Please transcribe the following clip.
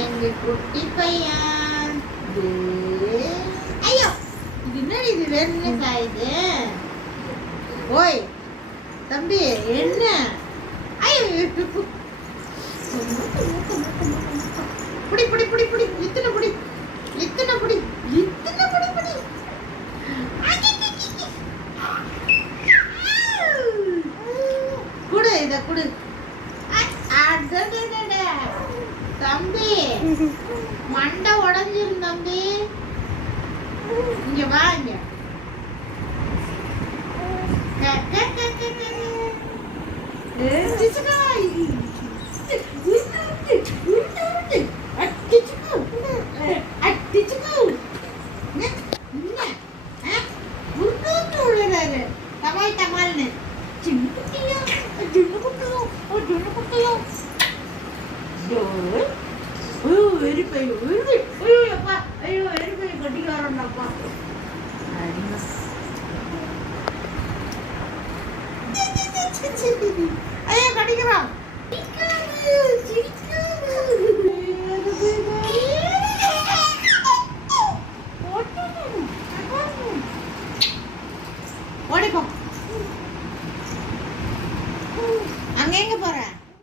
எங்க குட்டி பையன். ஐயோ இது என்ன, இது வேணும்னு காயுது. ஓய் தம்பி என்ன? ஐயோ புடி புடி புடி புடி, இத்தனை புடி, இத்தனை புடி, இத்தனை புடி புடி. குடு இத குடு. தம்பி மண்டை உடஞ்சிரும் தம்பி. இங்க வாங்க. தமால் தமால்னு சின்ன குட்டியா, சின்ன குட்டியா, சின்ன குட்டியா. எரிப்பை ஐயோ அப்பா, ஐயோ எரிப்பை கட்டிக்காரன்ப்பா. ஐயோ கடிக்கிறான்.